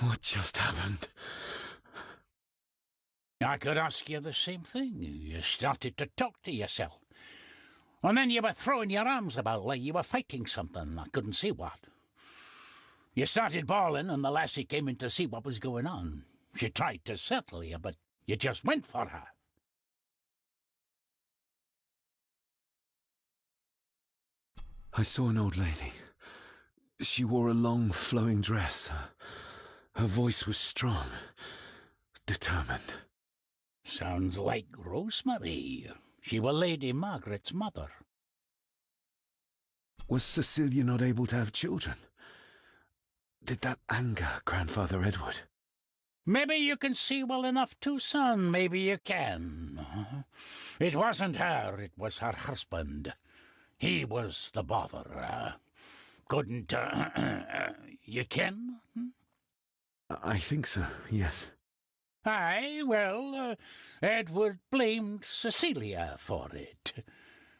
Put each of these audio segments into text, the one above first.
What just happened? I could ask you the same thing. You started to talk to yourself. And then you were throwing your arms about like you were fighting something. I couldn't see what. You started bawling and the lassie came in to see what was going on. She tried to settle you, but you just went for her. I saw an old lady. She wore a long, flowing dress. Her voice was strong, determined. Sounds like Rosemary. She was Lady Margaret's mother. Was Cecilia not able to have children? Did that anger Grandfather Edward? Maybe you can see well enough too, son. Maybe you can. It wasn't her, it was her husband. He was the bother. Couldn't, you ken? I think so, yes. Aye, well, Edward blamed Cecilia for it,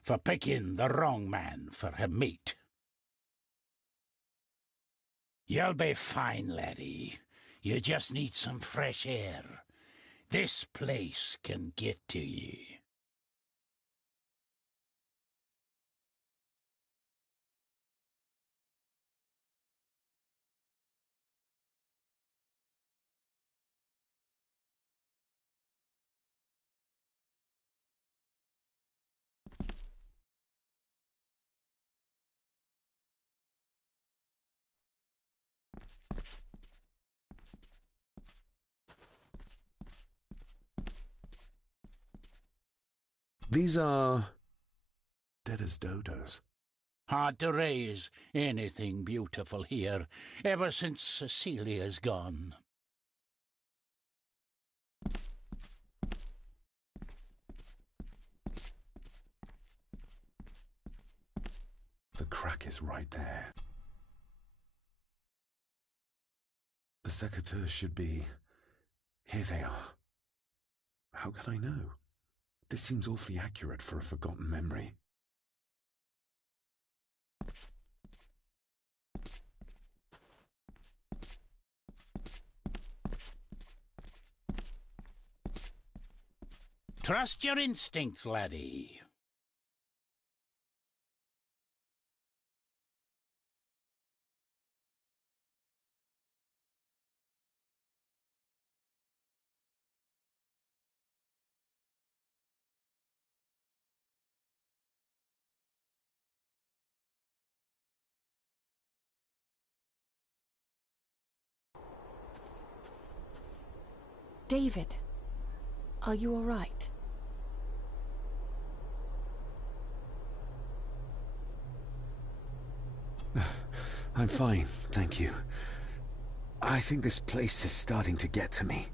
for picking the wrong man for her mate. You'll be fine, laddie. You just need some fresh air. This place can get to ye. These are dead as dodos. Hard to raise anything beautiful here, ever since Cecilia's gone. The crack is right there. The secateurs should be... Here they are. How could I know? This seems awfully accurate for a forgotten memory. Trust your instincts, laddie. David, are you all right? I'm fine, thank you. I think this place is starting to get to me.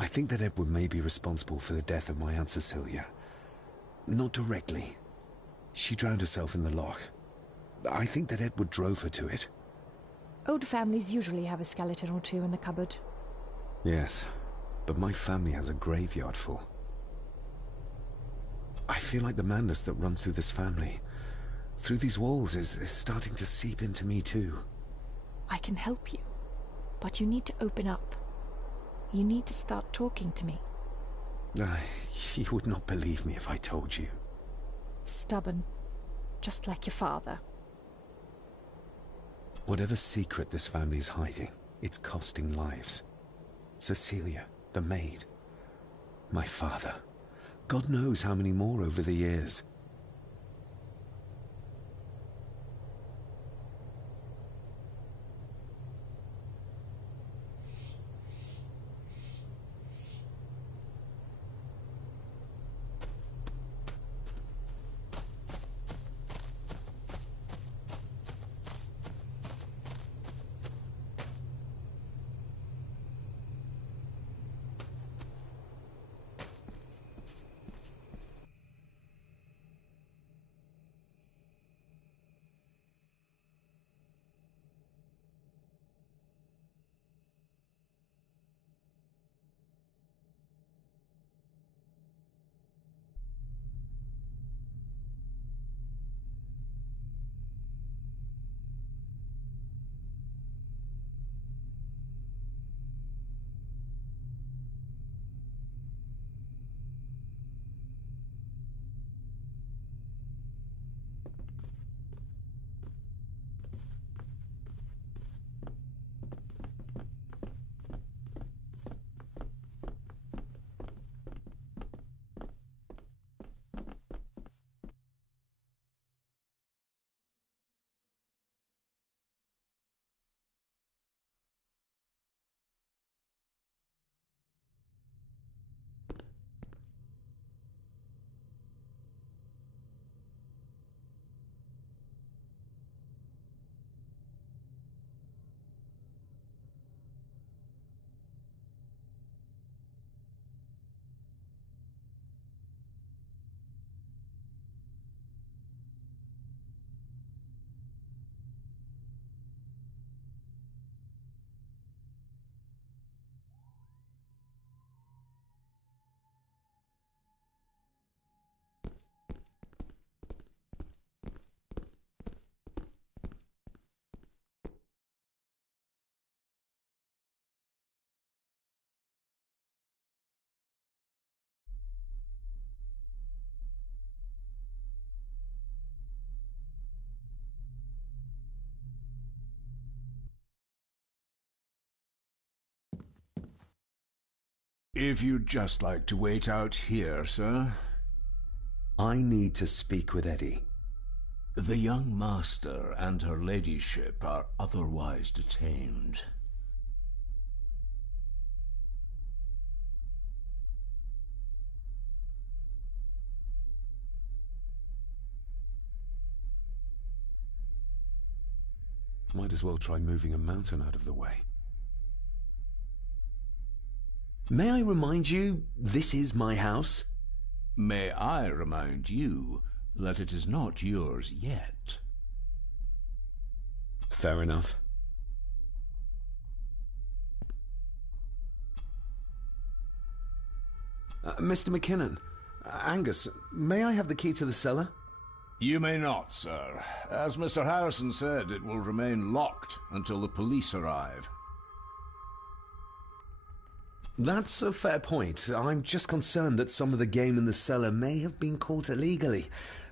I think that Edward may be responsible for the death of my Aunt Cecilia. Not directly. She drowned herself in the loch. I think that Edward drove her to it. Old families usually have a skeleton or two in the cupboard. Yes, but my family has a graveyard full. I feel like the madness that runs through this family, through these walls, is starting to seep into me too. I can help you, but you need to open up. You need to start talking to me. You would not believe me if I told you. Stubborn, just like your father. Whatever secret this family is hiding, it's costing lives. Cecilia, the maid. My father. God knows how many more over the years. If you'd just like to wait out here, sir. I need to speak with Eddie. The young master and her ladyship are otherwise detained. Might as well try moving a mountain out of the way. May I remind you, this is my house? May I remind you that it is not yours yet? Fair enough. Mr. McKinnon, Angus, may I have the key to the cellar? You may not, sir. As Mr. Harrison said, it will remain locked until the police arrive. That's a fair point. I'm just concerned that some of the game in the cellar may have been caught illegally.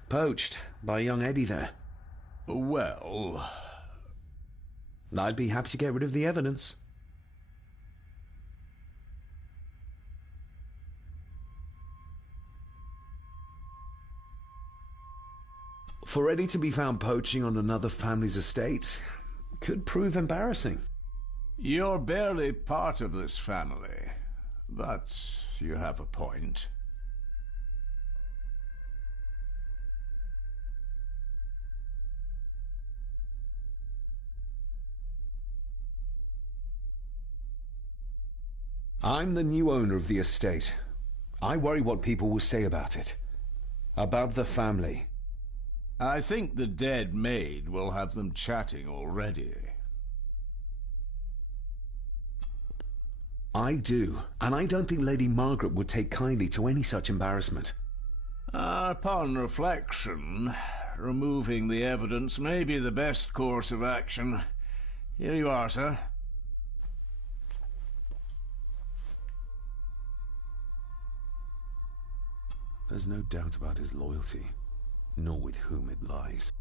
Poached by young Eddie there. Well, I'd be happy to get rid of the evidence. For Eddie to be found poaching on another family's estate could prove embarrassing. you're barely part of this family, but you have a point. I'm the new owner of the estate. I worry what people will say about it. About the family. I think the dead maid will have them chatting already. I do, and I don't think Lady Margaret would take kindly to any such embarrassment. Upon reflection, removing the evidence may be the best course of action. Here you are, sir. There's no doubt about his loyalty, nor with whom it lies.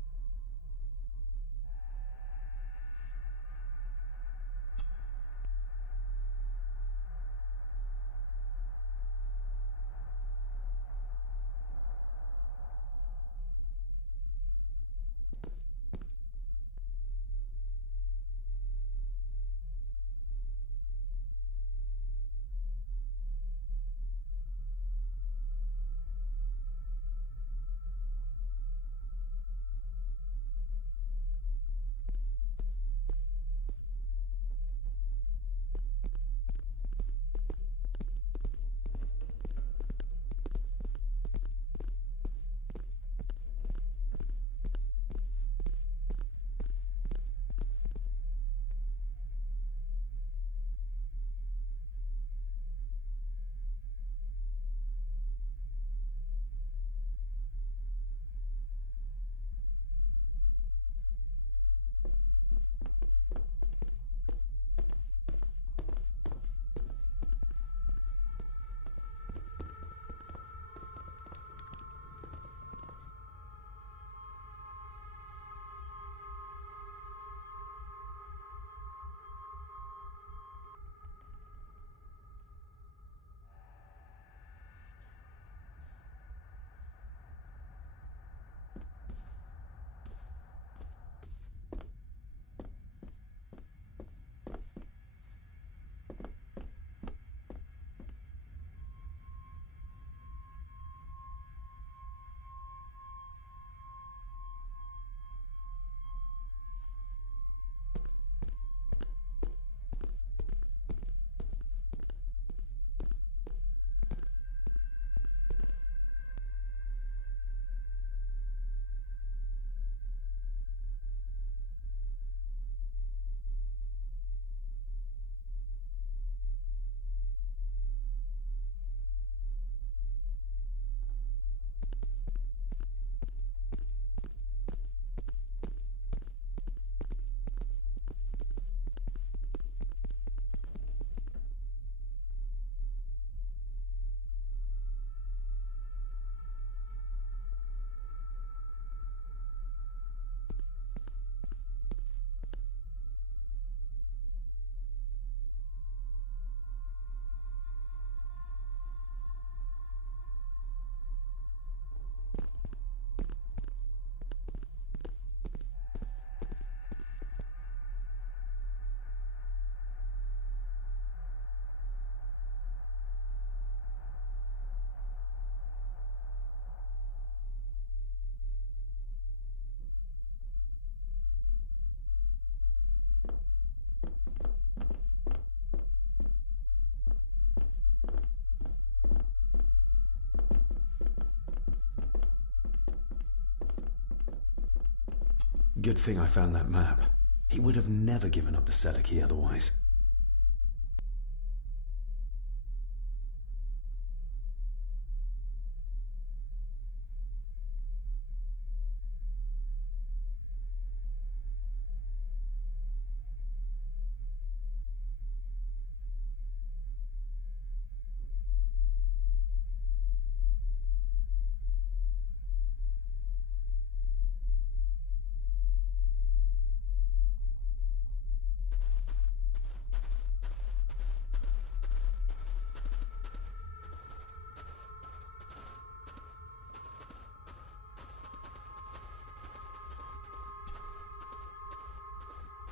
Good thing I found that map. He would have never given up the cellar key otherwise.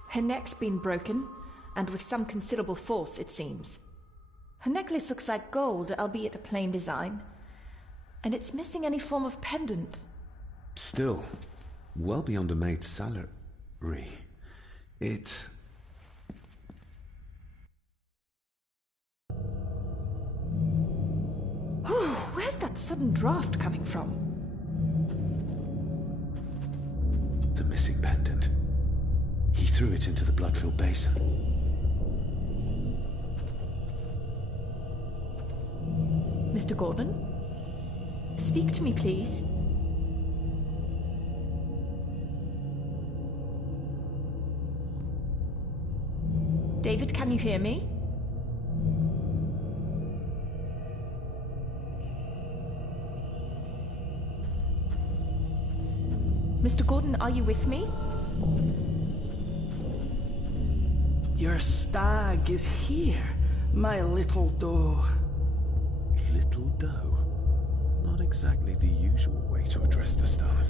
Her neck's been broken, and with some considerable force, it seems. Her necklace looks like gold, albeit a plain design. And it's missing any form of pendant. Still, well beyond a maid's salary. It... Where's that sudden draft coming from? The missing pendant. He threw it into the blood-filled basin. Mr. Gordon? Speak to me, please. David, can you hear me? Mr. Gordon, are you with me? Your stag is here, my little doe. Little doe? Not exactly the usual way to address the staff.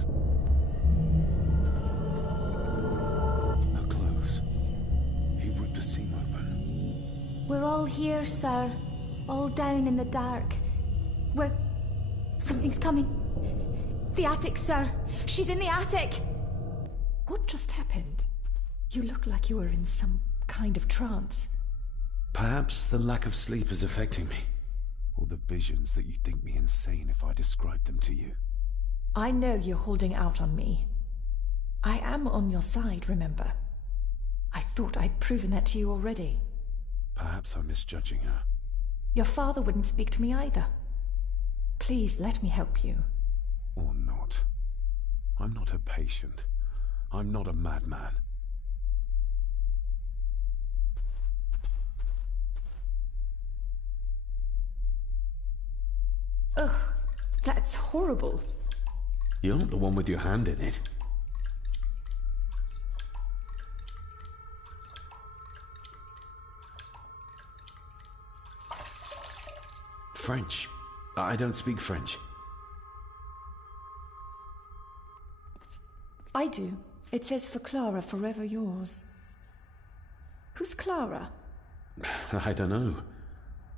Her clothes. He ripped a seam open. We're all here, sir. All down in the dark. Something's coming. The attic, sir. She's in the attic. What just happened? You look like you were in some kind of trance. Perhaps the lack of sleep is affecting me. Or the visions that you'd think me insane if I described them to you. I know you're holding out on me. I am on your side, remember? I thought I'd proven that to you already. Perhaps I'm misjudging her. Your father wouldn't speak to me either. Please let me help you. Or not. I'm not a patient. I'm not a madman. Ugh, that's horrible. You're not the one with your hand in it. French. I don't speak French. I do. It says for Clara, forever yours. Who's Clara? I don't know.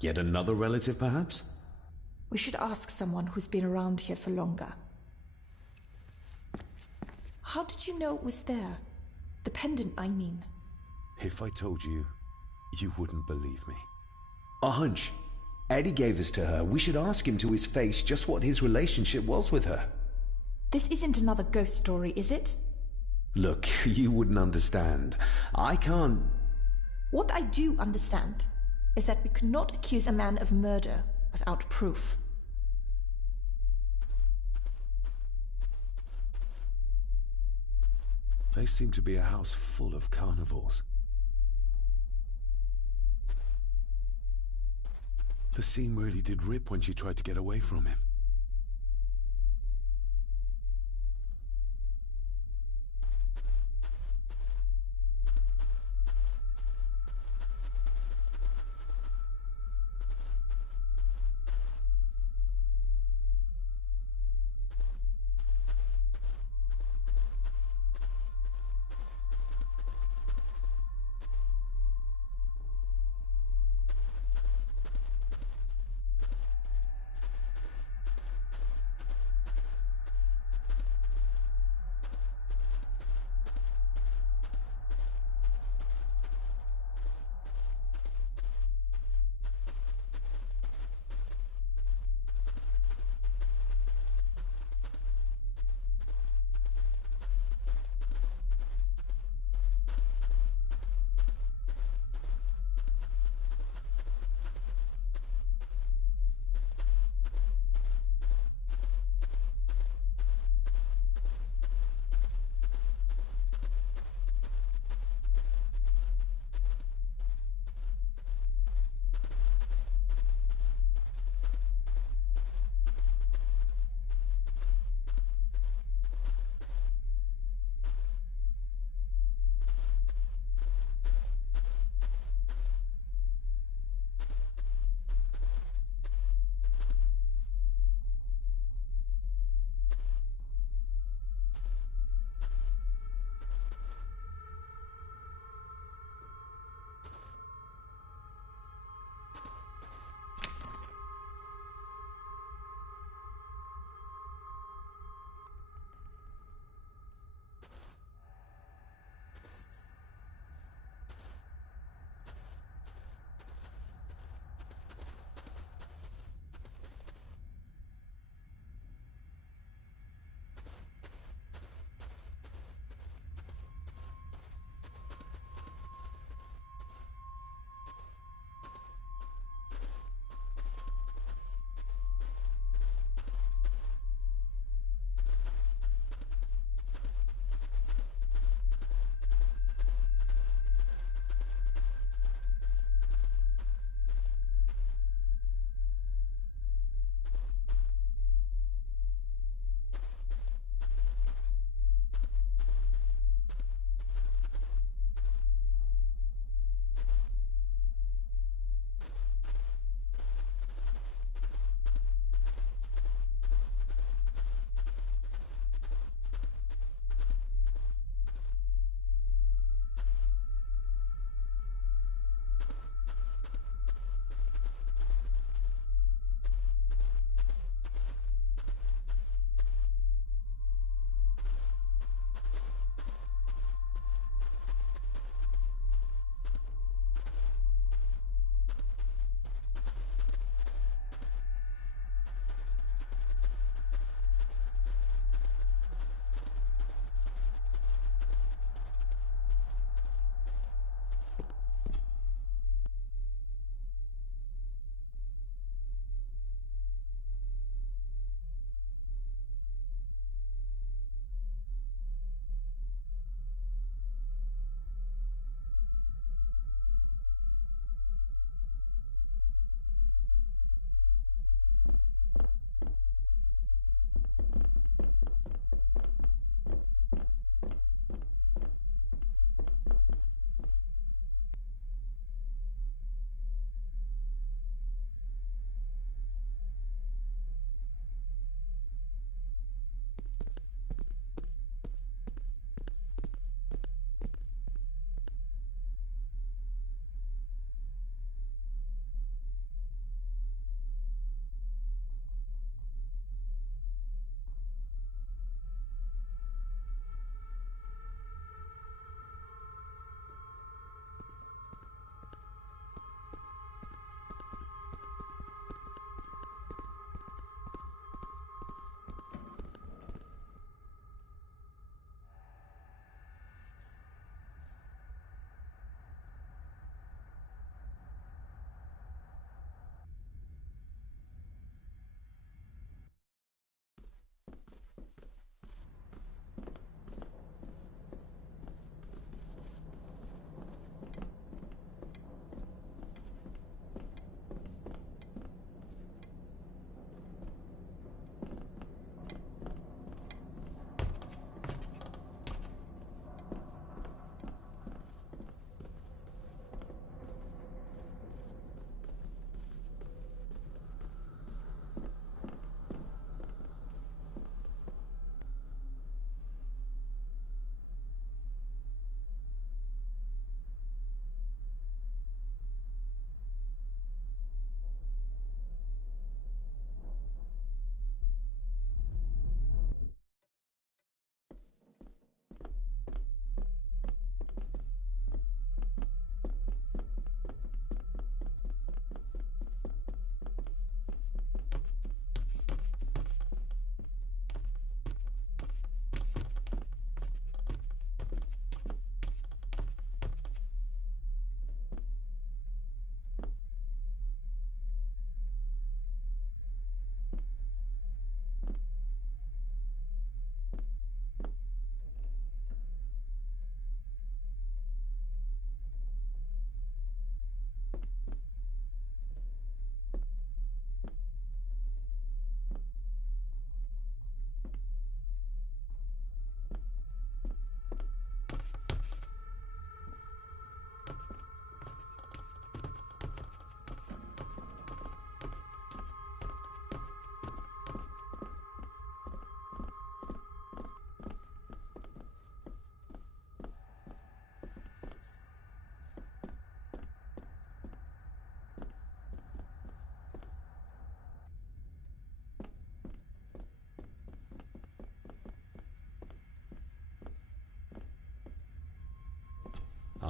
Yet another relative, perhaps? We should ask someone who's been around here for longer. How did you know it was there? The pendant, I mean. If I told you, you wouldn't believe me. A hunch. Eddie gave this to her. We should ask him to his face just what his relationship was with her. This isn't another ghost story, is it? Look, you wouldn't understand. I can't... What I do understand is that we could not accuse a man of murder without proof. They seem to be a house full of carnivores. The seam really did rip when she tried to get away from him.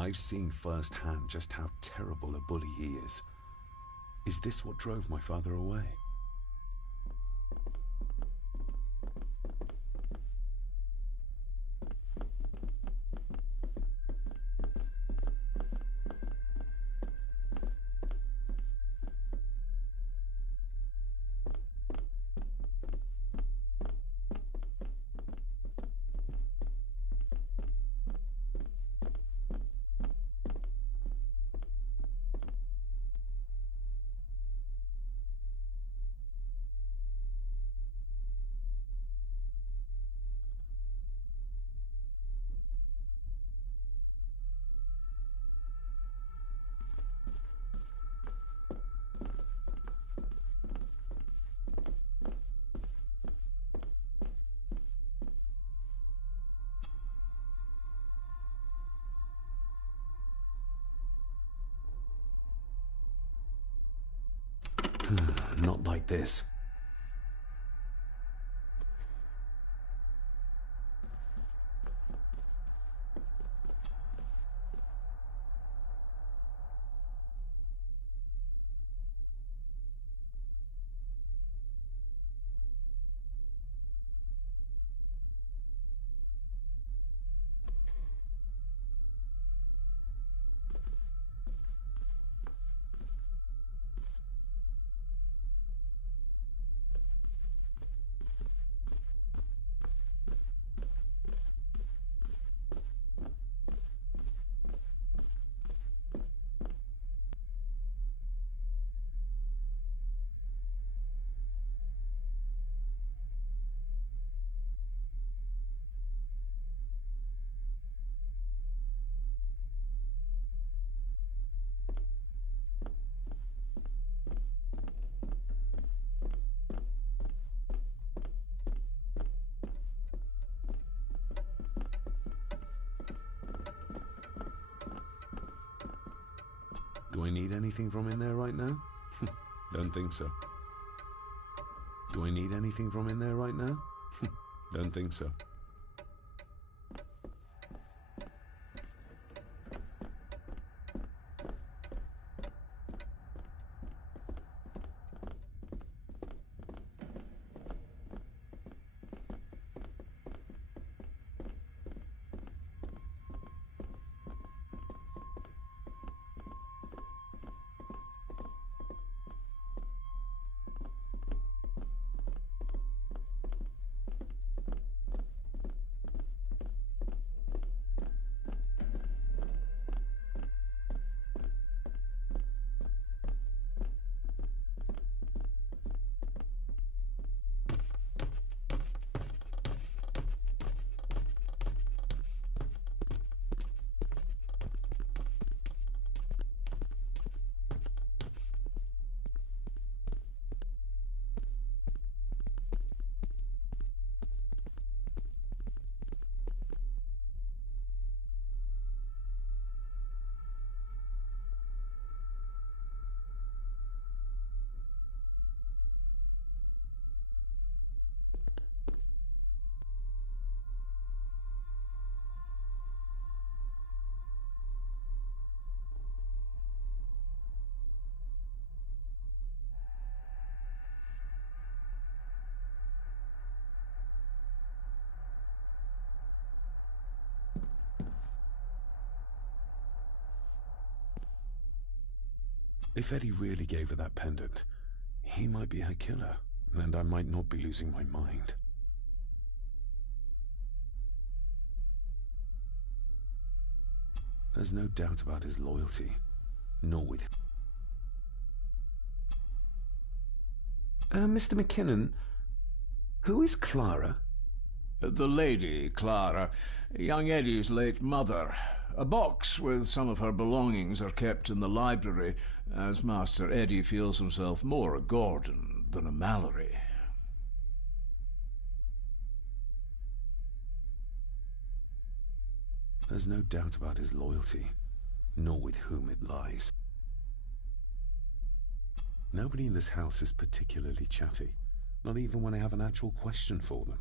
I've seen firsthand just how terrible a bully he is. Is this what drove my father away? Not like this. Do I need anything from in there right now? Don't think so. Do I need anything from in there right now? Don't think so. If Eddie really gave her that pendant, he might be her killer, and I might not be losing my mind. There's no doubt about his loyalty, nor with... Mr. McKinnon, who is Clara? The lady, Clara, young Eddie's late mother. A box with some of her belongings are kept in the library, as Master Eddie feels himself more a Gordon than a Mallory. There's no doubt about his loyalty, nor with whom it lies. Nobody in this house is particularly chatty, not even when I have an actual question for them.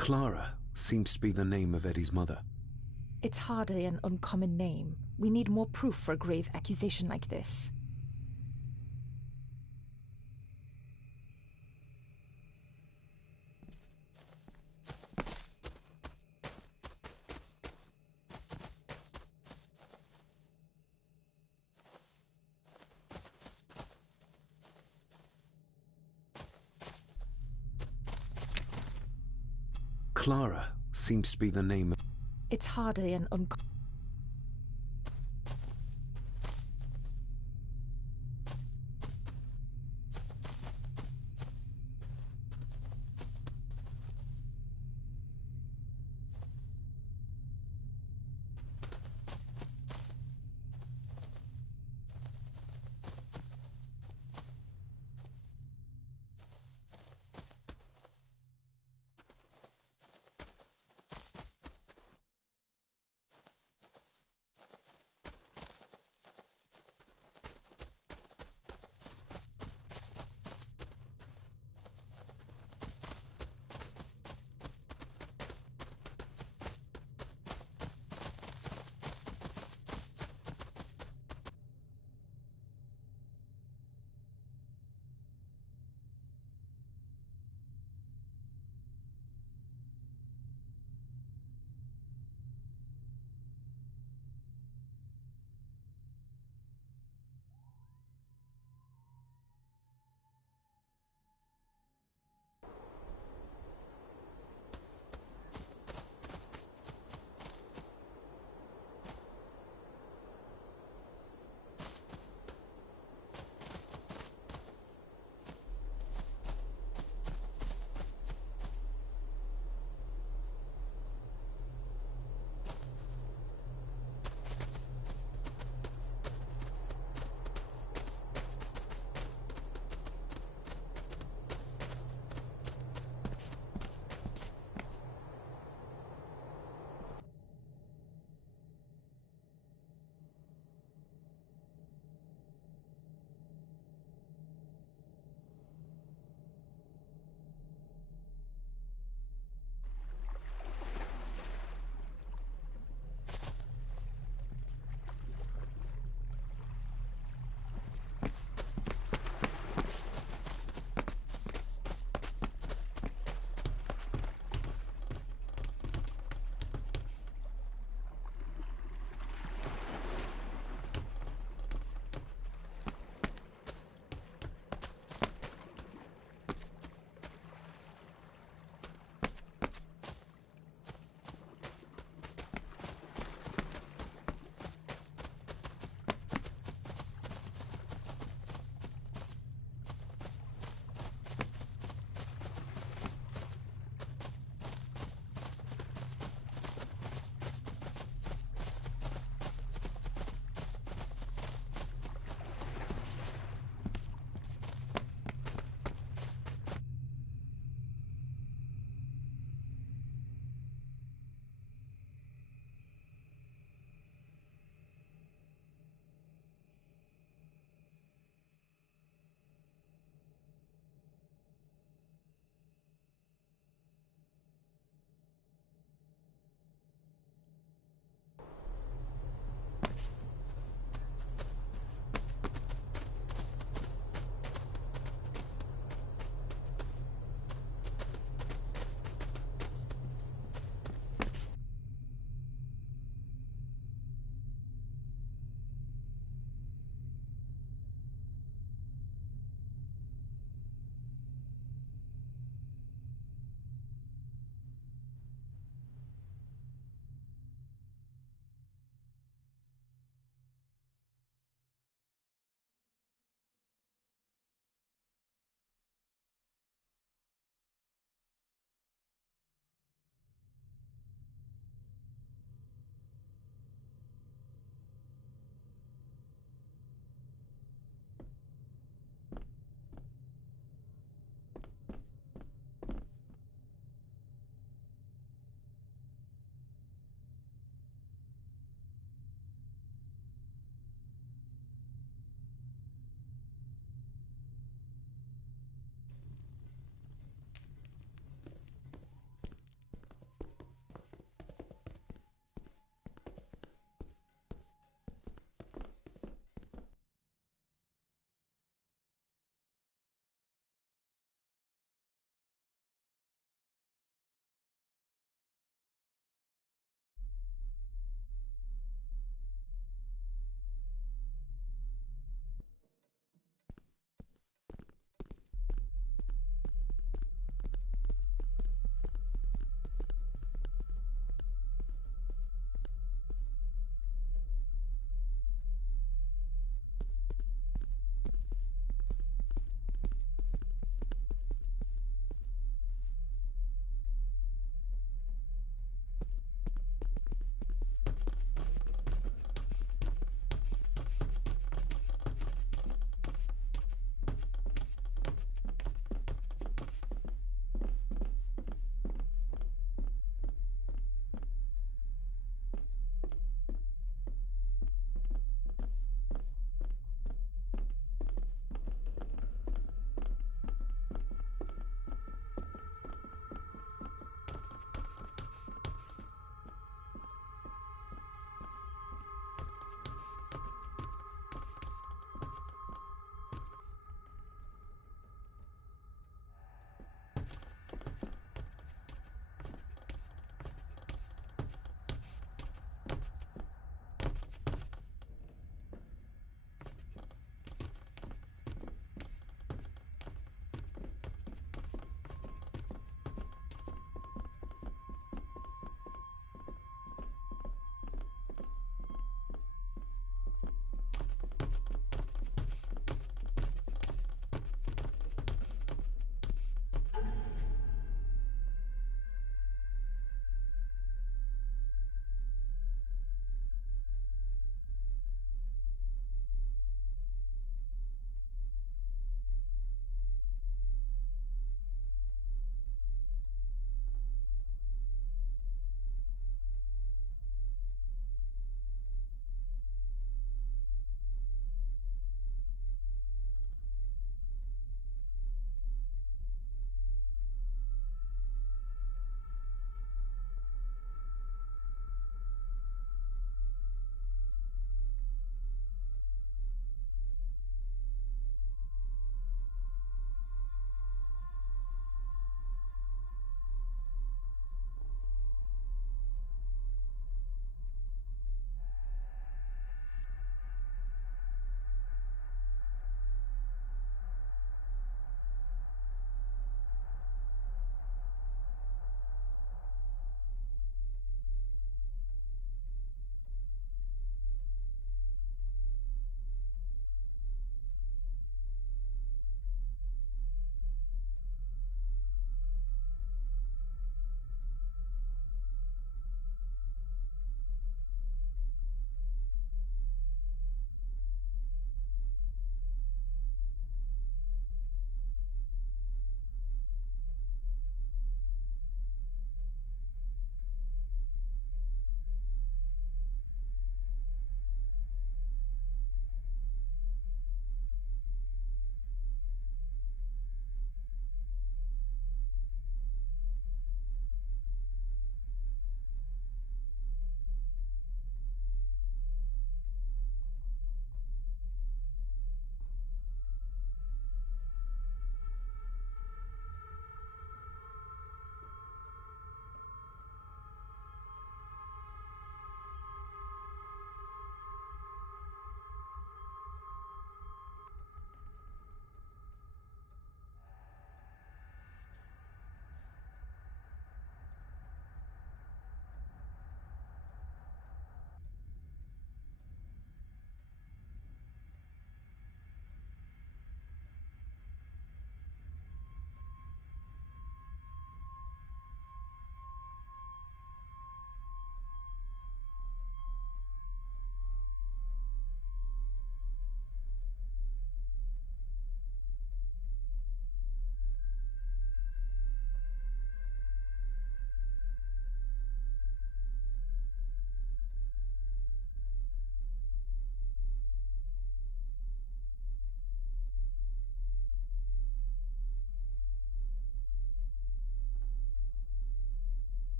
Clara seems to be the name of Eddie's mother. It's hardly an uncommon name. We need more proof for a grave accusation like this. Clara seems to be the name of... It's hardly an uncommon...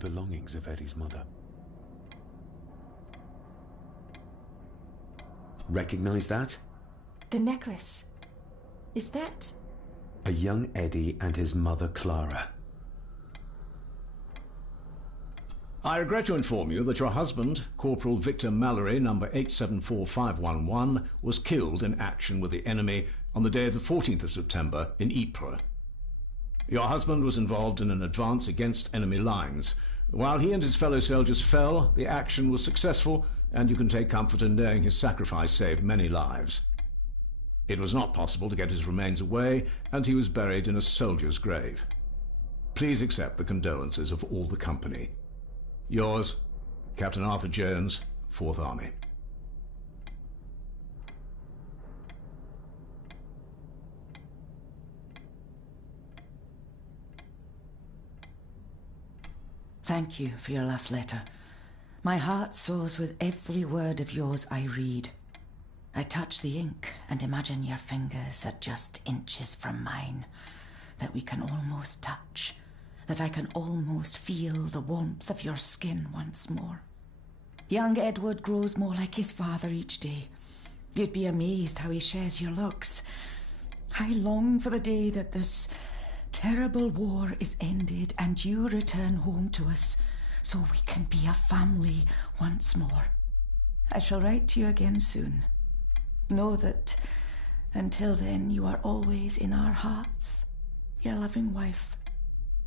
belongings of Eddie's mother. Recognize that? The necklace. Is that... A young Eddie and his mother, Clara. I regret to inform you that your husband, Corporal Victor Mallory, number 874511, was killed in action with the enemy on the day of the 14th of September in Ypres. Your husband was involved in an advance against enemy lines. While he and his fellow soldiers fell, the action was successful, and you can take comfort in knowing his sacrifice saved many lives. It was not possible to get his remains away, and he was buried in a soldier's grave. Please accept the condolences of all the company. Yours, Captain Arthur Jones, 4th Army. Thank you for your last letter. My heart soars with every word of yours I read. I touch the ink and imagine your fingers are just inches from mine, that we can almost touch, that I can almost feel the warmth of your skin once more. Young Edward grows more like his father each day. You'd be amazed how he shares your looks. I long for the day that this terrible war is ended and you return home to us so we can be a family once more. I shall write to you again soon. Know that until then you are always in our hearts. Your loving wife,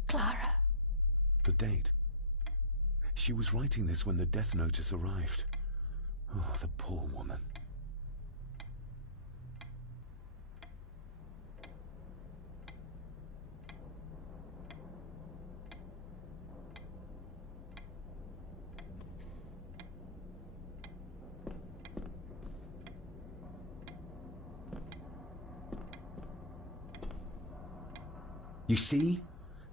Clara. The date. She was writing this when the death notice arrived. Oh, the poor woman. You see?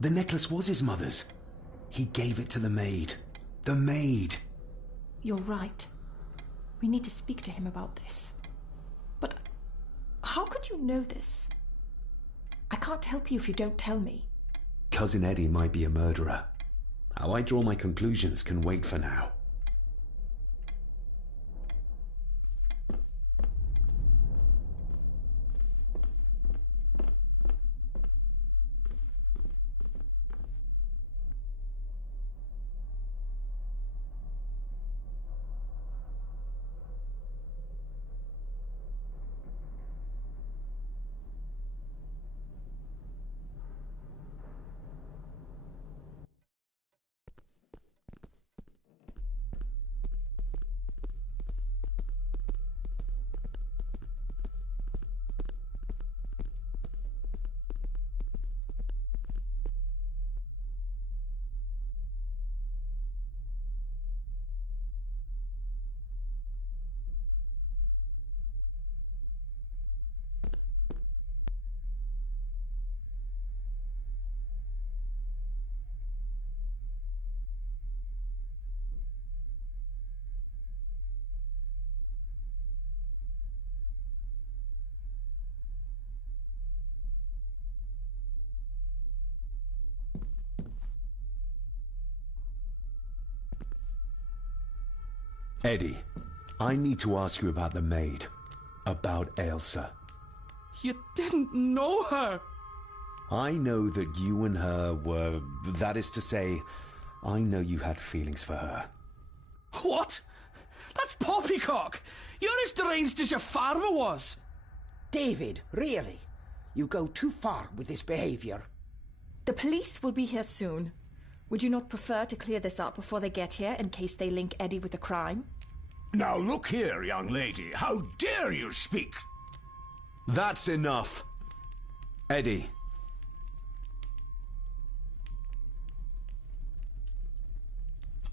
The necklace was his mother's. He gave it to the maid. The maid! You're right. We need to speak to him about this. But how could you know this? I can't help you if you don't tell me. Cousin Eddie might be a murderer. How I draw my conclusions can wait for now. Eddie, I need to ask you about the maid. About Ailsa. You didn't know her! I know that you and her were... That is to say, I know you had feelings for her. What? That's poppycock! You're as deranged as your father was! David, really? You go too far with this behavior. The police will be here soon. Would you not prefer to clear this up before they get here in case they link Eddie with the crime? Now look here, young lady. How dare you speak? That's enough. Eddie.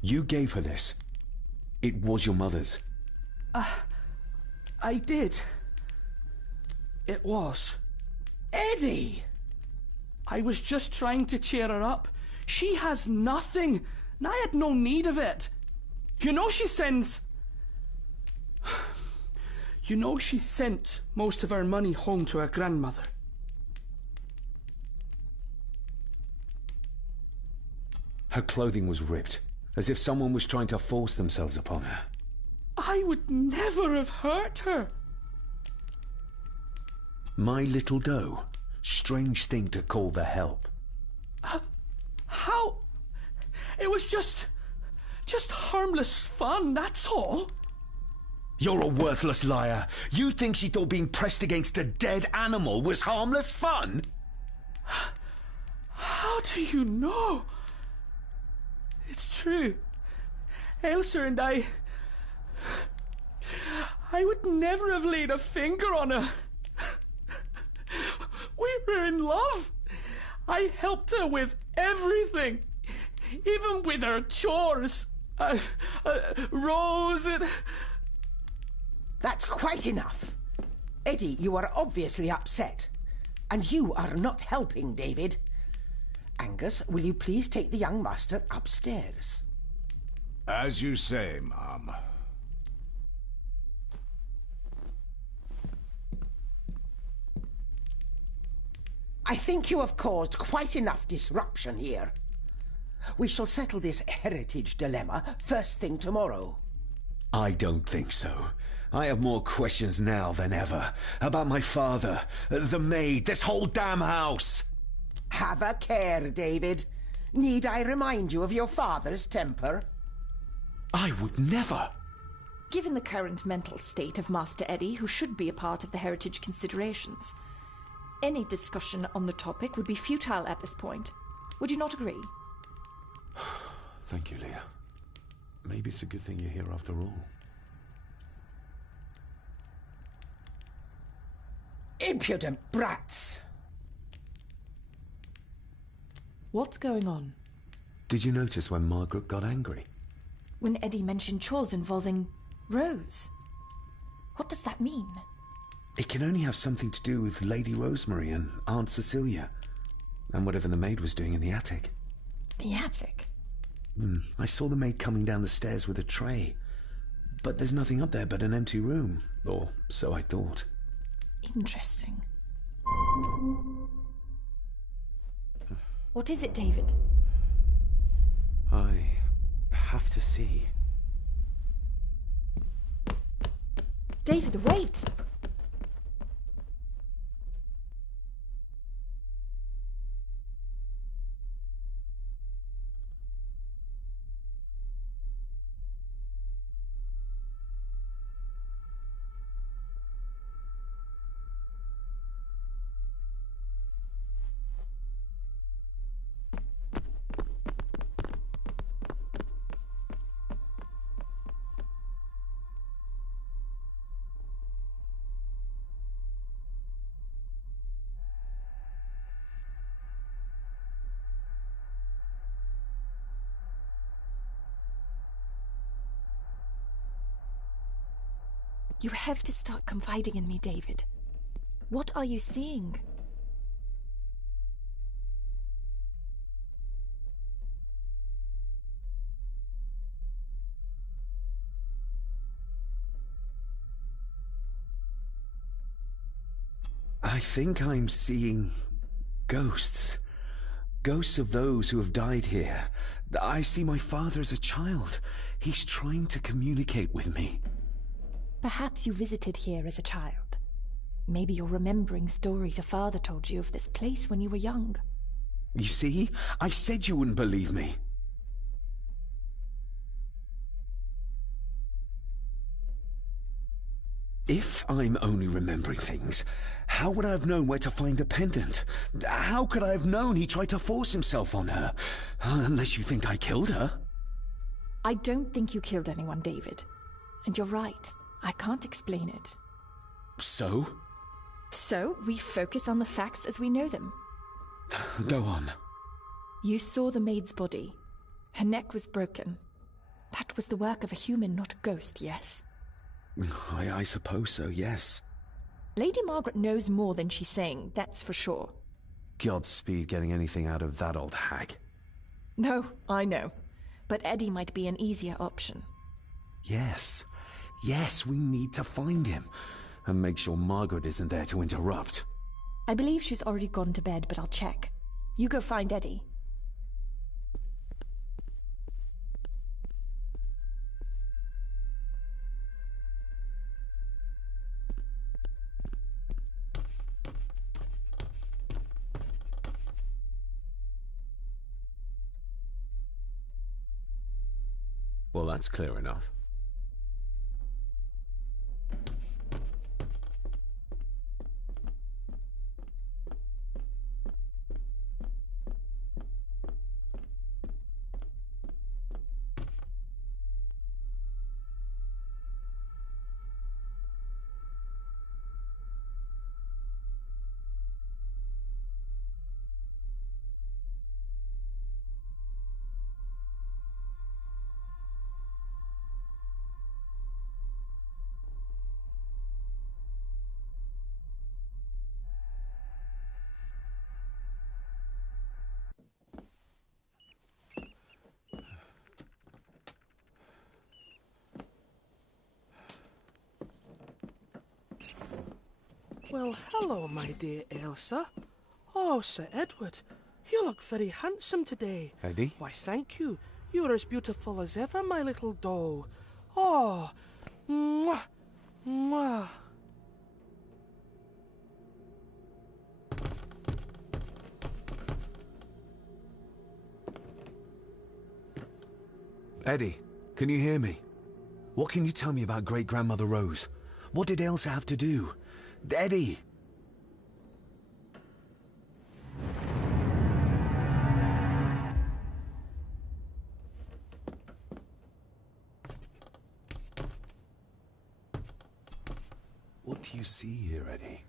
You gave her this. It was your mother's. I did. It was. Eddie! I was just trying to cheer her up. She has nothing, and I had no need of it. You know she sends... You know she sent most of her money home to her grandmother. Her clothing was ripped, as if someone was trying to force themselves upon her. I would never have hurt her. My little doe. Strange thing to call the help. How? It was just harmless fun, that's all. You're a worthless liar. You think she thought being pressed against a dead animal was harmless fun? How do you know? It's true. Elsa and I would never have laid a finger on her. We were in love. I helped her with everything, even with her chores. Rose, That's quite enough. Eddie, you are obviously upset. And you are not helping, David. Angus, will you please take the young master upstairs? As you say, Mom. I think you have caused quite enough disruption here. We shall settle this heritage dilemma first thing tomorrow. I don't think so. I have more questions now than ever. About my father, the maid, this whole damn house. Have a care, David. Need I remind you of your father's temper? I would never. Given the current mental state of Master Eddie, who should be a part of the heritage considerations, any discussion on the topic would be futile at this point. Would you not agree? Thank you, Leah. Maybe it's a good thing you're here after all. Impudent brats! What's going on? Did you notice when Margaret got angry? When Eddie mentioned chores involving Rose. What does that mean? It can only have something to do with Lady Rosemary and Aunt Cecilia, and whatever the maid was doing in the attic. The attic? I saw the maid coming down the stairs with a tray, but there's nothing up there but an empty room, or so I thought. Interesting. What is it, David? I have to see. David, wait! You have to start confiding in me, David. What are you seeing? I think I'm seeing ghosts. Ghosts of those who have died here. I see my father as a child. He's trying to communicate with me. Perhaps you visited here as a child. Maybe you're remembering stories your father told you of this place when you were young. You see? I said you wouldn't believe me. If I'm only remembering things, how would I have known where to find the pendant? How could I have known he tried to force himself on her? Unless you think I killed her. I don't think you killed anyone, David. And you're right. I can't explain it. So? So, we focus on the facts as we know them. Go on. You saw the maid's body. Her neck was broken. That was the work of a human, not a ghost, yes? I suppose so, yes. Lady Margaret knows more than she's saying, that's for sure. Godspeed getting anything out of that old hag. No, I know. But Eddie might be an easier option. Yes. Yes, we need to find him. And make sure Margaret isn't there to interrupt. I believe she's already gone to bed, but I'll check. You go find Eddie. Well, that's clear enough. Well, hello, my dear Elsa. Oh, Sir Edward, you look very handsome today. Eddie? Why, thank you. You're as beautiful as ever, my little doll. Oh, mwah, mwah. Eddie, can you hear me? What can you tell me about great-grandmother Rose? What did Elsa have to do? Eddie! What do you see here, Eddie?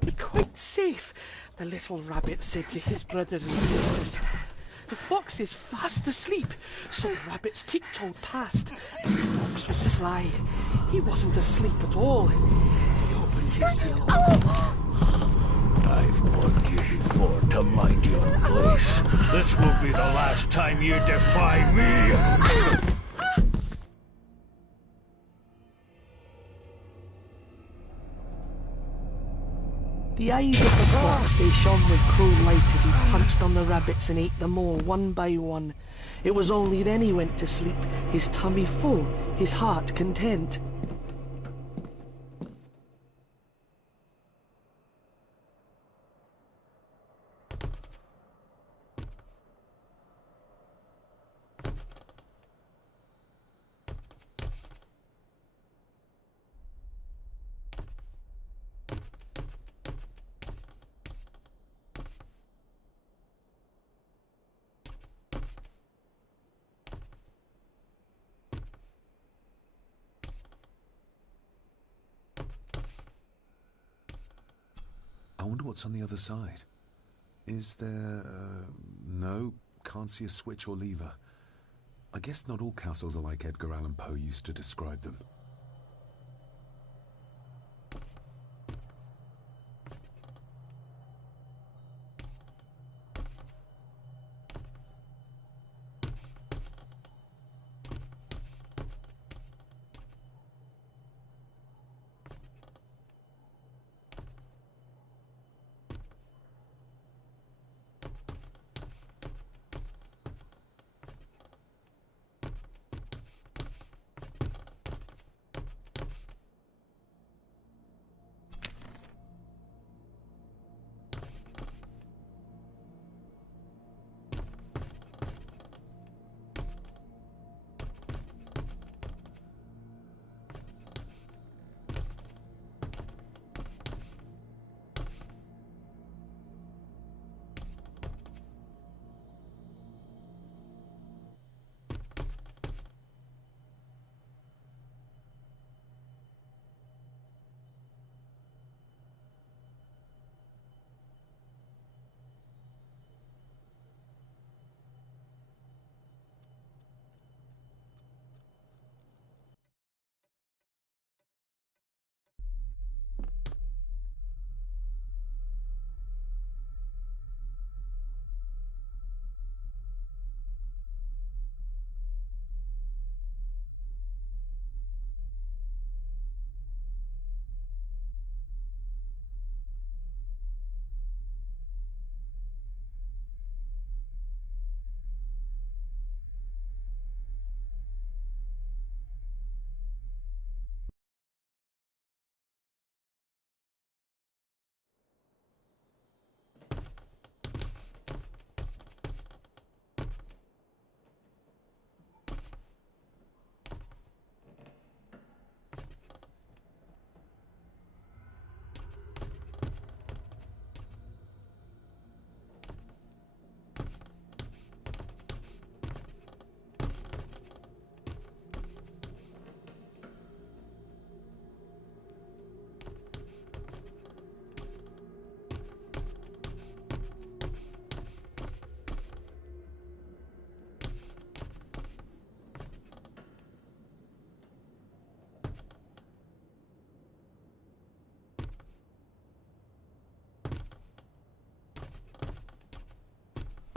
Be quite safe, the little rabbit said to his brothers and sisters. The fox is fast asleep, so the rabbits tiptoed past, and the fox was sly. He wasn't asleep at all. He opened his yellow eyes. I've warned you before to mind your place. This will be the last time you defy me. The eyes of the fox, they shone with cruel light as he punched on the rabbits and ate them all one by one. It was only then he went to sleep, his tummy full, his heart content. I wonder what's on the other side. Is there... no, can't see a switch or lever. I guess not all castles are like Edgar Allan Poe used to describe them.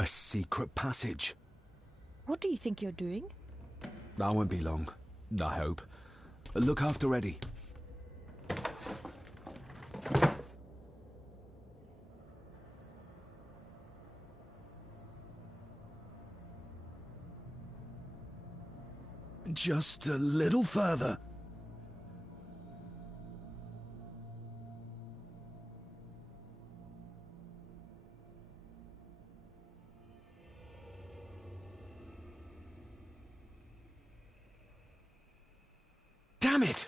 A secret passage. What do you think you're doing? I won't be long, I hope. Look after Eddie. Just a little further. Damn it!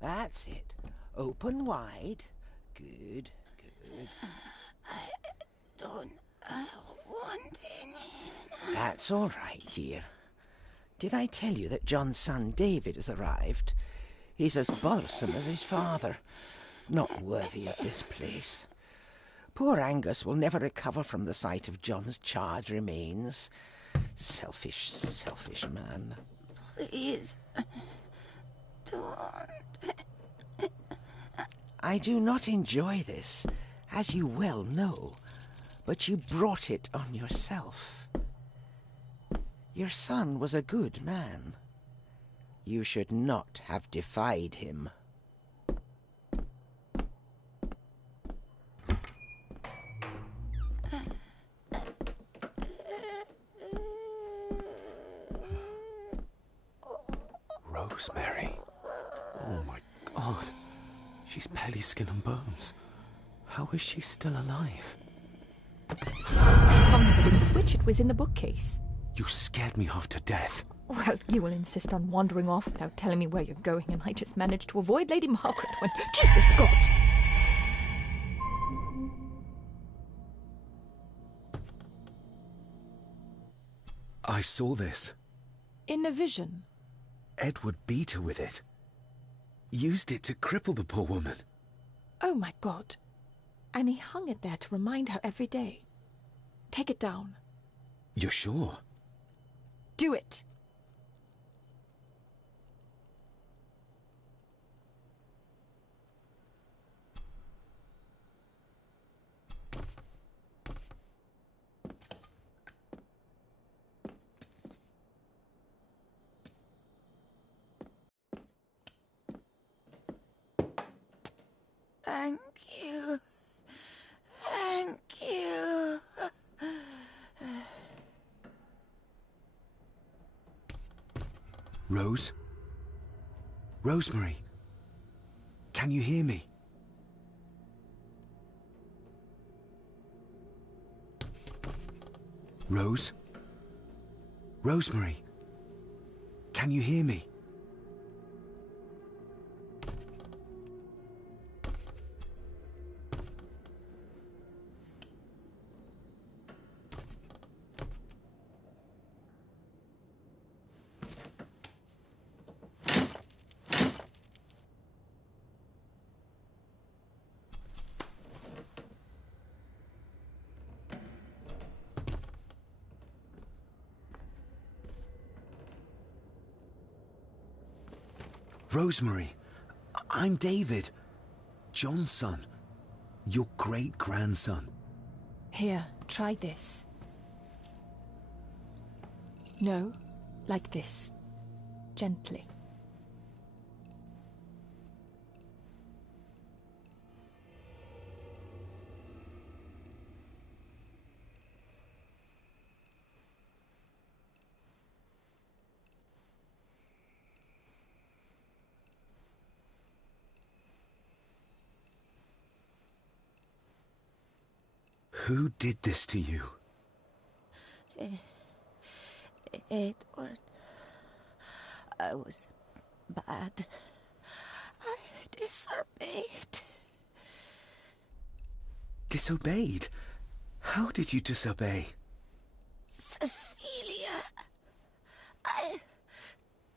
That's it. Open wide. Good, good. I don't want any. That's all right, dear. Did I tell you that John's son David has arrived? He's as bothersome as his father. Not worthy of this place. Poor Angus will never recover from the sight of John's charred remains. Selfish, selfish man. Please, don't. I do not enjoy this, as you well know, but you brought it on yourself. Your son was a good man. You should not have defied him. Rosemary. Oh my God. She's barely skin and bones. How is she still alive? I found the hidden switch. It was in the bookcase. You scared me half to death. Well, you will insist on wandering off without telling me where you're going, and I just managed to avoid Lady Margaret when... Jesus God! I saw this. In a vision. Edward beat her with it. Used it to cripple the poor woman. Oh my God. And he hung it there to remind her every day. Take it down. You're sure? Do it. Thank you. Thank you. Rose? Rosemary? Can you hear me? Rose? Rosemary? Can you hear me? Rosemary, I'm David, John's son, your great-grandson. Here, try this. No, like this. Gently. Who did this to you? Edward, I was bad. I disobeyed. Disobeyed? How did you disobey? Cecilia, I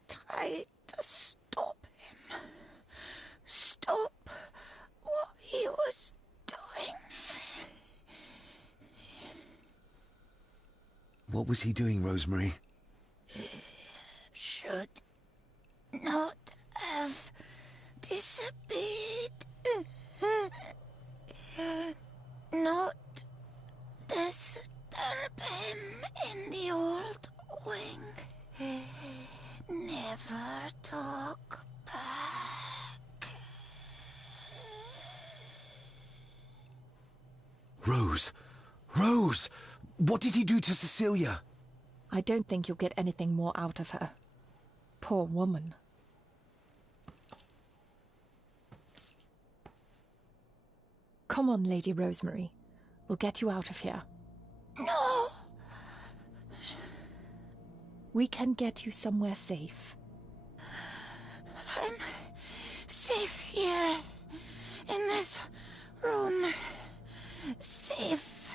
tried to stop him. Stop what he was doing. What was he doing, Rosemary? Should not have disappeared. Not disturb him in the old wing. Never talk back. Rose! Rose! What did he do to Cecilia? I don't think you'll get anything more out of her. Poor woman. Come on, Lady Rosemary. We'll get you out of here. No! We can get you somewhere safe. I'm safe here, in this room. Safe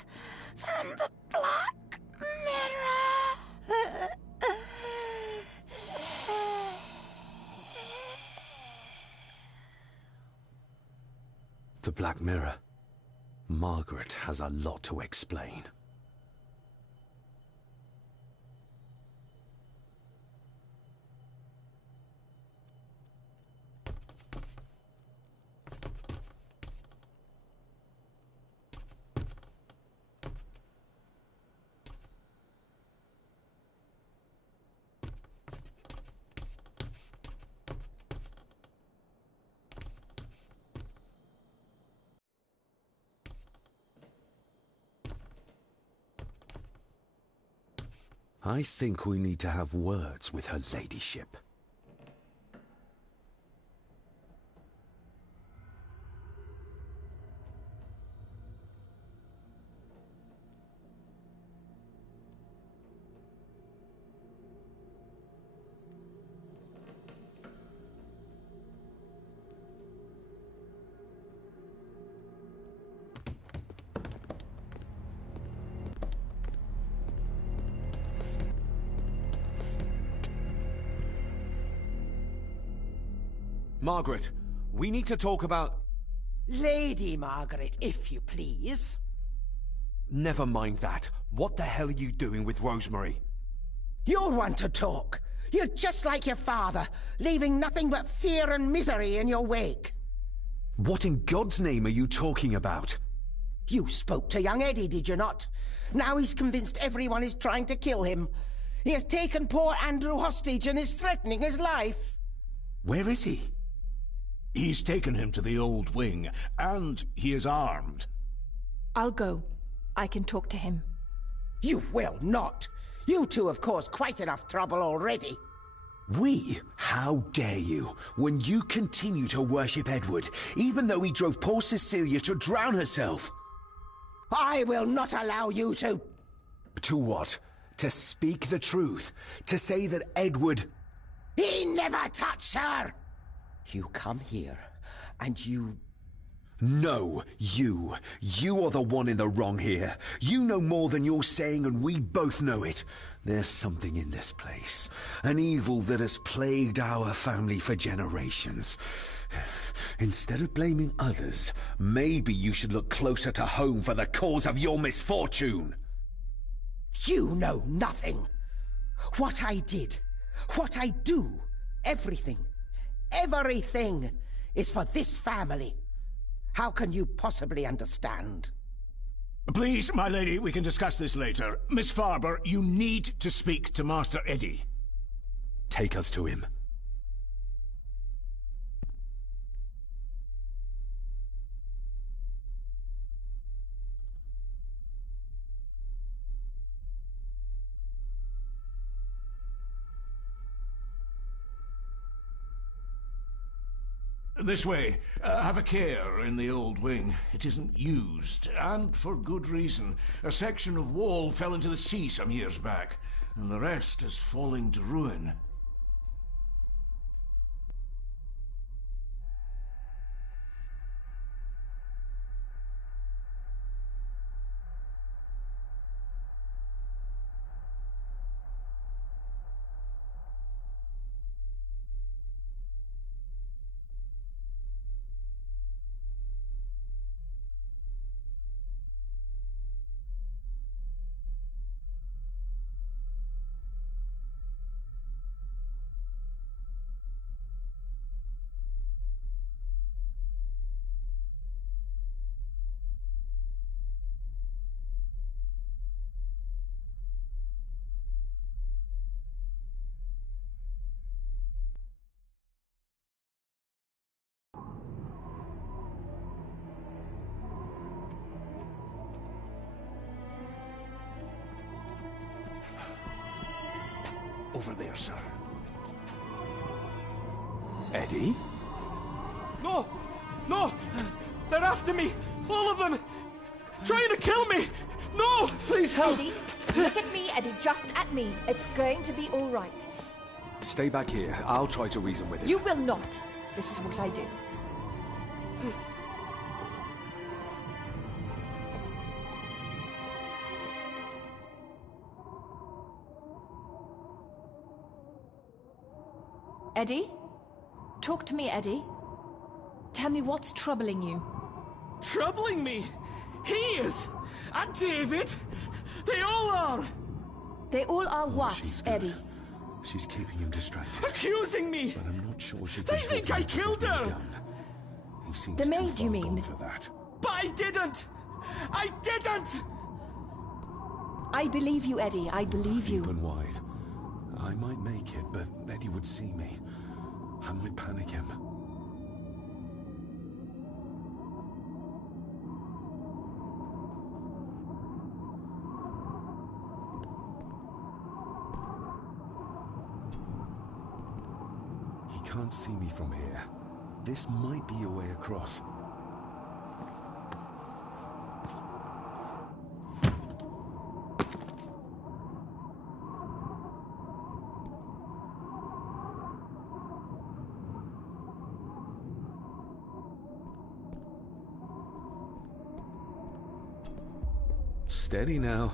from the Black Mirror. The Black Mirror. Margaret has a lot to explain. I think we need to have words with her ladyship. Margaret, we need to talk about... Lady Margaret, if you please. Never mind that. What the hell are you doing with Rosemary? You're one to talk. You're just like your father, leaving nothing but fear and misery in your wake. What in God's name are you talking about? You spoke to young Eddie, did you not? Now he's convinced everyone is trying to kill him. He has taken poor Andrew hostage and is threatening his life. Where is he? He's taken him to the old wing, and he is armed. I'll go. I can talk to him. You will not. You two have caused quite enough trouble already. We? How dare you, when you continue to worship Edward, even though he drove poor Cecilia to drown herself? I will not allow you to... To what? To speak the truth? To say that Edward... He never touched her! You come here, and you... No, you. You are the one in the wrong here. You know more than you're saying, and we both know it. There's something in this place. An evil that has plagued our family for generations. Instead of blaming others, maybe you should look closer to home for the cause of your misfortune. You know nothing. What I did, what I do, everything is for this family. How can you possibly understand? Please, my lady, we can discuss this later. Miss Farber, you need to speak to Master Eddie. Take us to him. This way. Have a care in the old wing. It isn't used, and for good reason. A section of wall fell into the sea some years back, and the rest is falling to ruin. over there, sir. Eddie? No! No! They're after me! All of them! Trying to kill me! No! Please help! Eddie, look at me, Eddie, just at me. It's going to be all right. Stay back here. I'll try to reason with it. You will not. This is what I do. Eddie? Talk to me, Eddie. Tell me what's troubling you. Troubling me? He is! And David! They all are! They all are what, she's good. Eddie? She's keeping him distracted. Accusing me! But I'm not sure she They think I killed her! He seems The too maid, far you mean? gone for that. But I didn't! I didn't! I believe you, Eddie. I believe you. Open wide. I might make it, but Eddie would see me. I might panic him. He can't see me from here. This might be a way across. Steady now.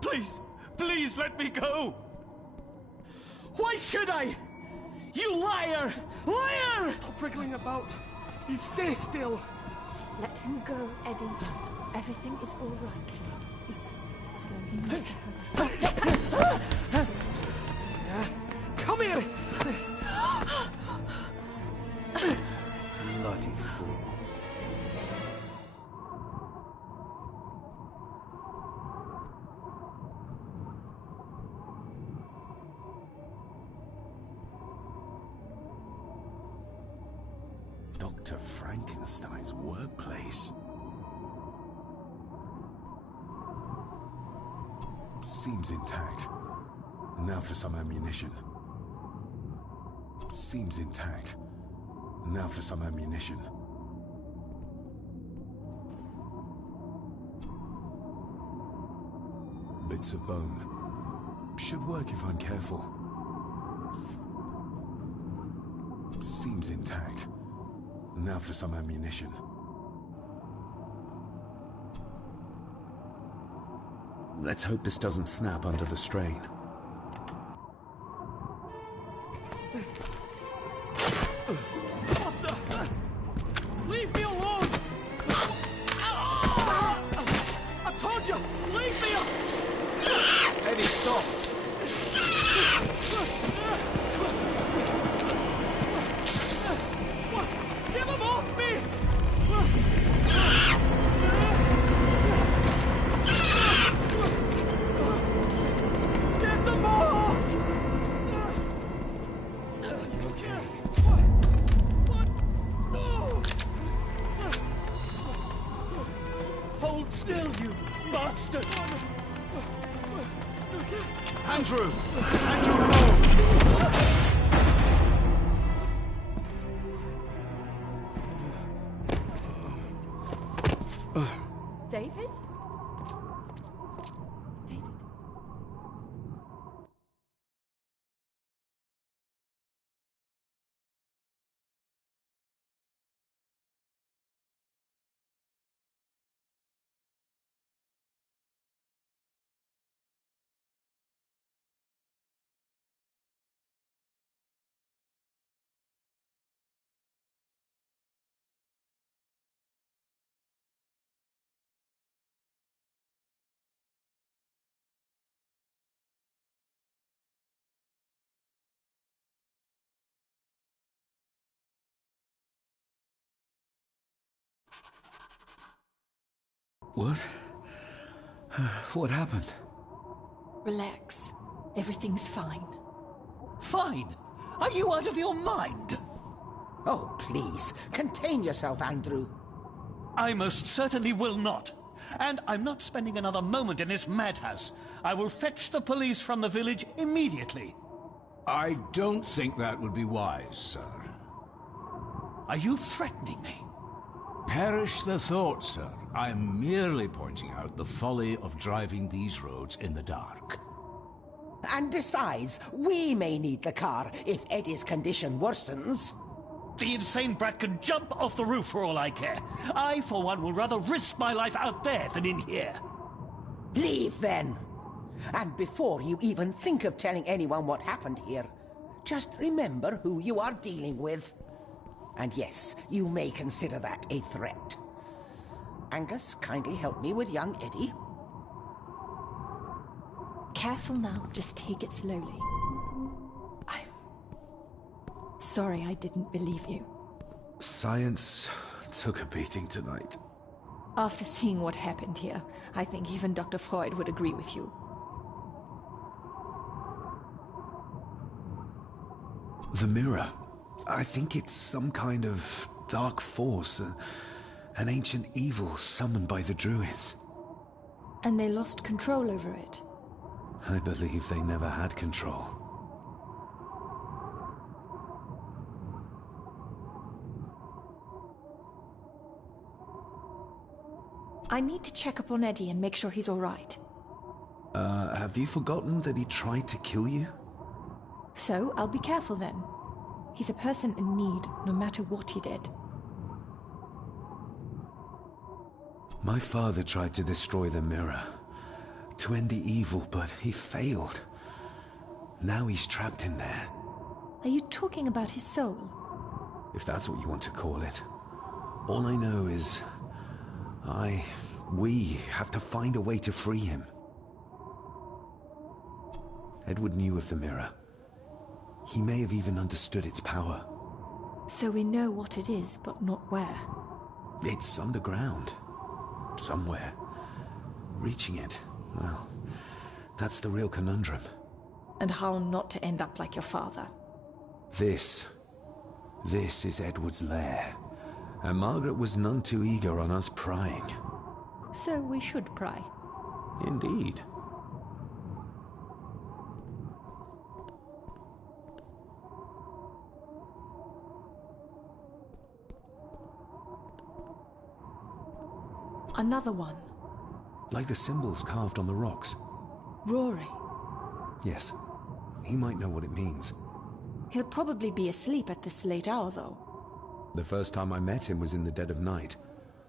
Please, please let me go! Why should I? You liar! Liar! Stop wriggling about. You stay still. Let him go, Eddie. Everything is all right. Slowly, Mr. Harrison. Come here! Bloody fool. Dr. Frankenstein's workplace. Seems intact. Now for some ammunition. Seems intact. Now for some ammunition. Bits of bone. Should work if I'm careful. Seems intact. Now for some ammunition. Let's hope this doesn't snap under the strain. What the? Leave me alone! I told you! Leave me alone! Eddie, stop! Get them off me! Get them off! You okay? What? No! Hold still, you bastard! Andrew! Andrew, no! David? What? What happened? Relax. Everything's fine. Fine? Are you out of your mind? Oh, please, contain yourself, Andrew. I most certainly will not. And I'm not spending another moment in this madhouse. I will fetch the police from the village immediately. I don't think that would be wise, sir. Are you threatening me? Perish the thought, sir. I'm merely pointing out the folly of driving these roads in the dark. And besides, we may need the car if Eddie's condition worsens. The insane brat can jump off the roof for all I care. I, for one, will rather risk my life out there than in here. Leave, then. And before you even think of telling anyone what happened here, just remember who you are dealing with. And yes, you may consider that a threat. Angus, kindly help me with young Eddie. Careful now, just take it slowly. I'm sorry I didn't believe you. Science took a beating tonight. After seeing what happened here, I think even Dr. Freud would agree with you. The mirror. I think it's some kind of dark force, an ancient evil summoned by the Druids. And they lost control over it. I believe they never had control. I need to check up on Eddie and make sure he's all right. Have you forgotten that he tried to kill you? So, I'll be careful then. He's a person in need, no matter what he did. My father tried to destroy the mirror, to end the evil, but he failed. Now he's trapped in there. Are you talking about his soul? If that's what you want to call it. All I know is... we have to find a way to free him. Edward knew of the mirror. He may have even understood its power. So we know what it is, but not where. It's underground. Somewhere. Reaching it, well, that's the real conundrum. And how not to end up like your father. This is Edward's lair. And Margaret was none too eager on us prying. So we should pry. Indeed. Another one. Like the symbols carved on the rocks. Rory. Yes. He might know what it means. He'll probably be asleep at this late hour, though. The first time I met him was in the dead of night.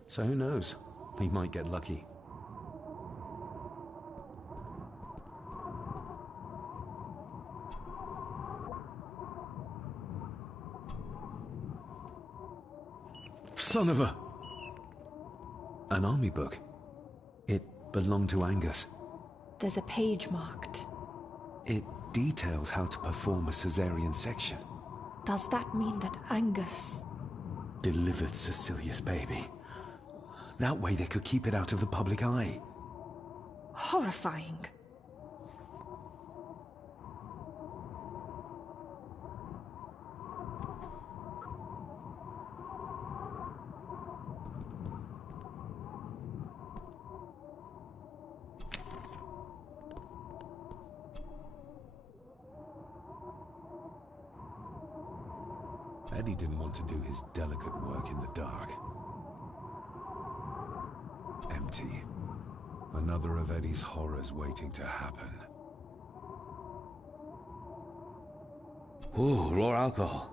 So who knows? He might get lucky. Son of a... An army book. It belonged to Angus. There's a page marked. It details how to perform a cesarean section. Does that mean that Angus... delivered Cecilia's baby? That way they could keep it out of the public eye. Horrifying. Eddie didn't want to do his delicate work in the dark. Empty. Another of Eddie's horrors waiting to happen. Ooh, raw alcohol.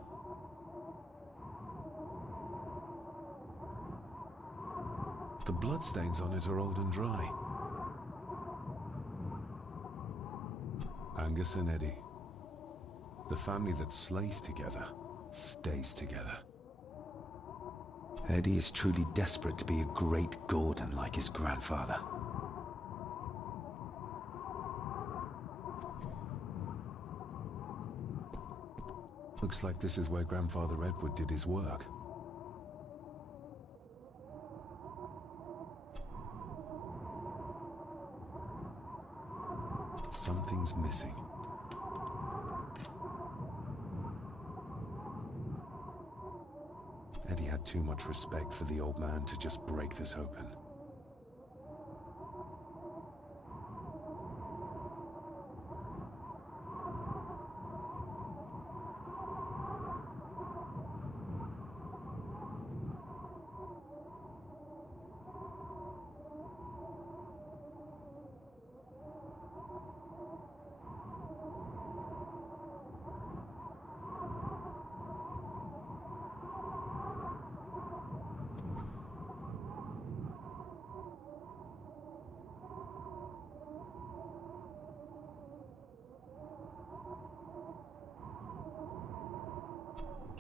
The bloodstains on it are old and dry. Angus and Eddie. The family that slays together stays together. Eddie is truly desperate to be a great Gordon like his grandfather. Looks like this is where Grandfather Edward did his work. Something's missing. Eddie had too much respect for the old man to just break this open.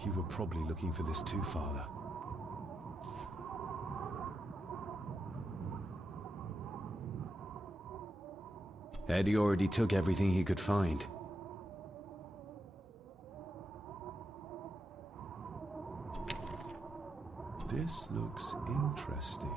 You were probably looking for this too, Father. Eddie already took everything he could find. This looks interesting.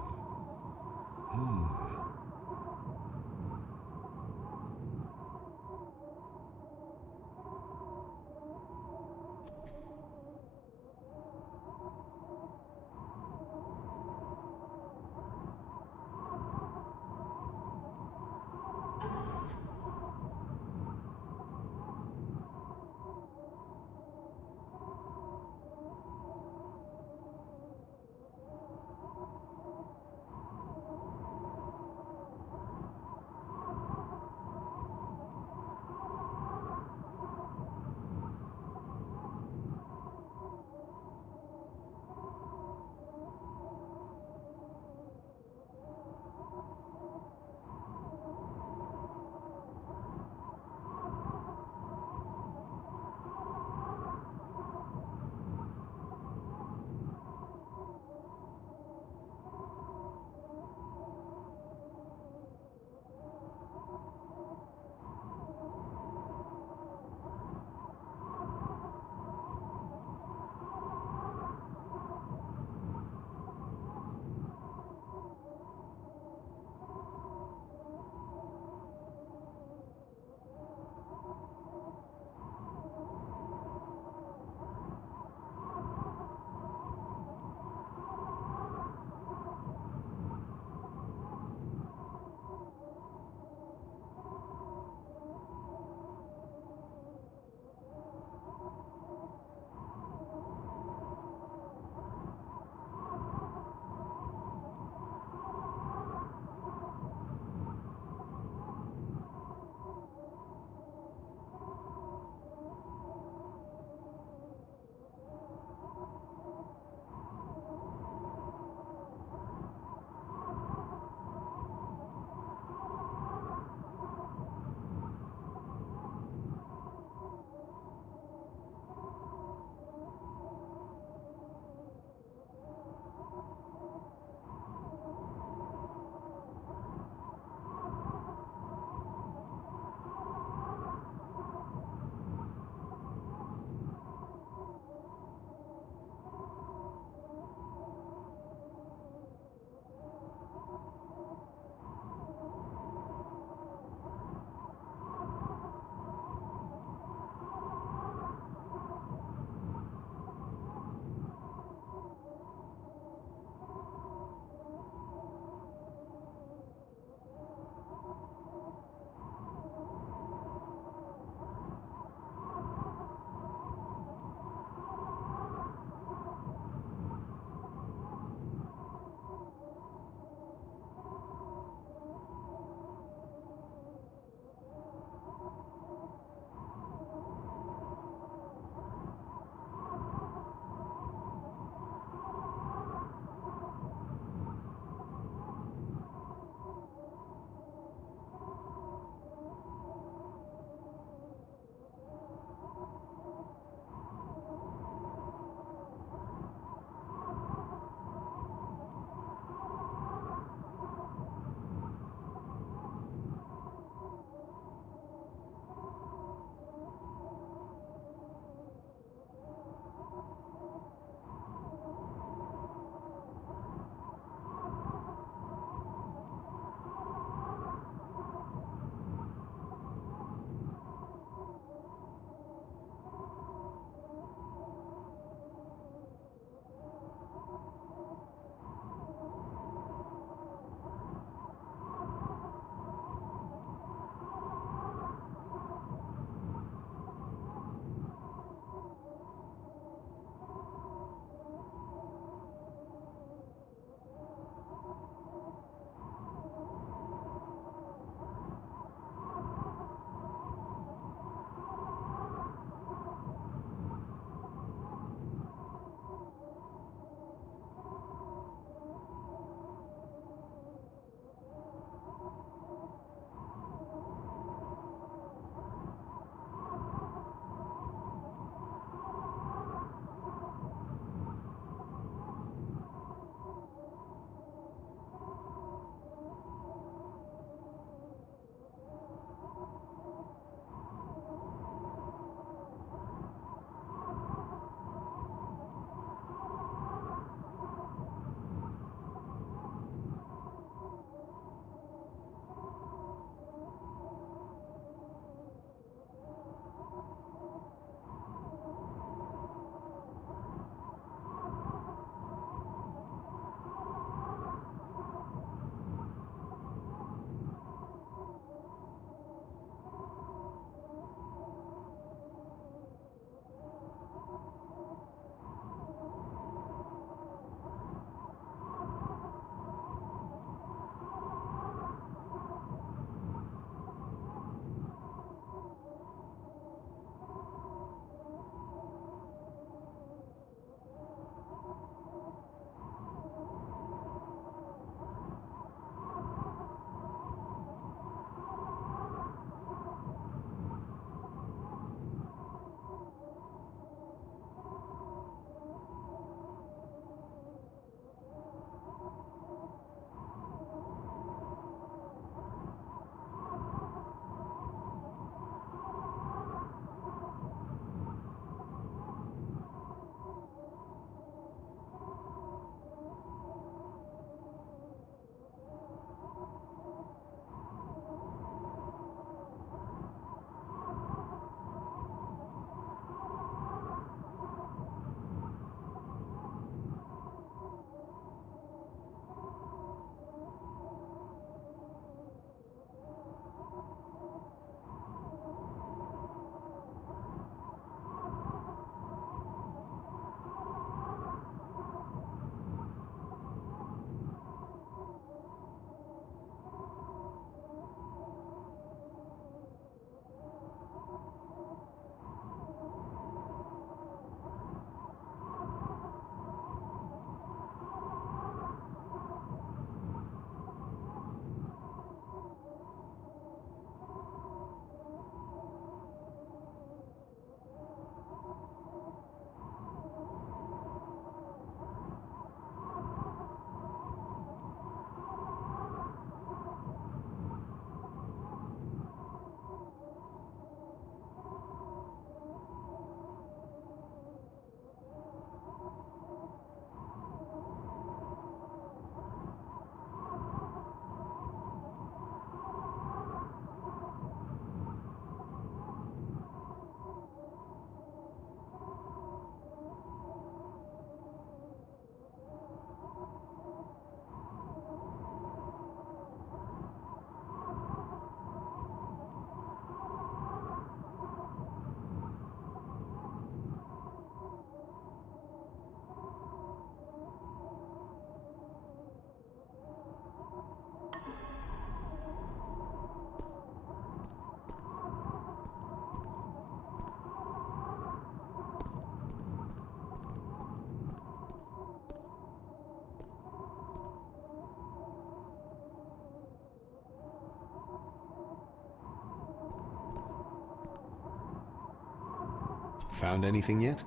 Found anything yet?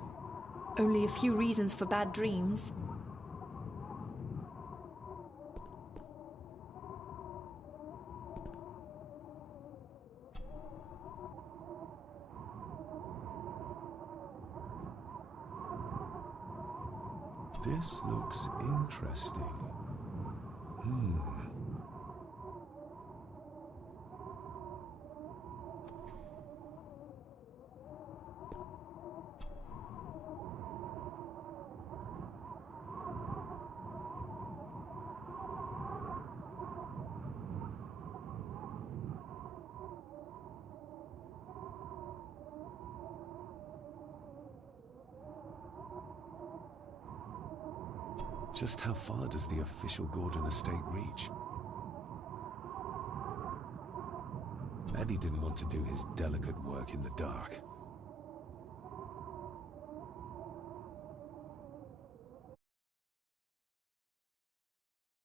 Only a few reasons for bad dreams. This looks interesting. Just how far does the official Gordon estate reach? Eddie didn't want to do his delicate work in the dark.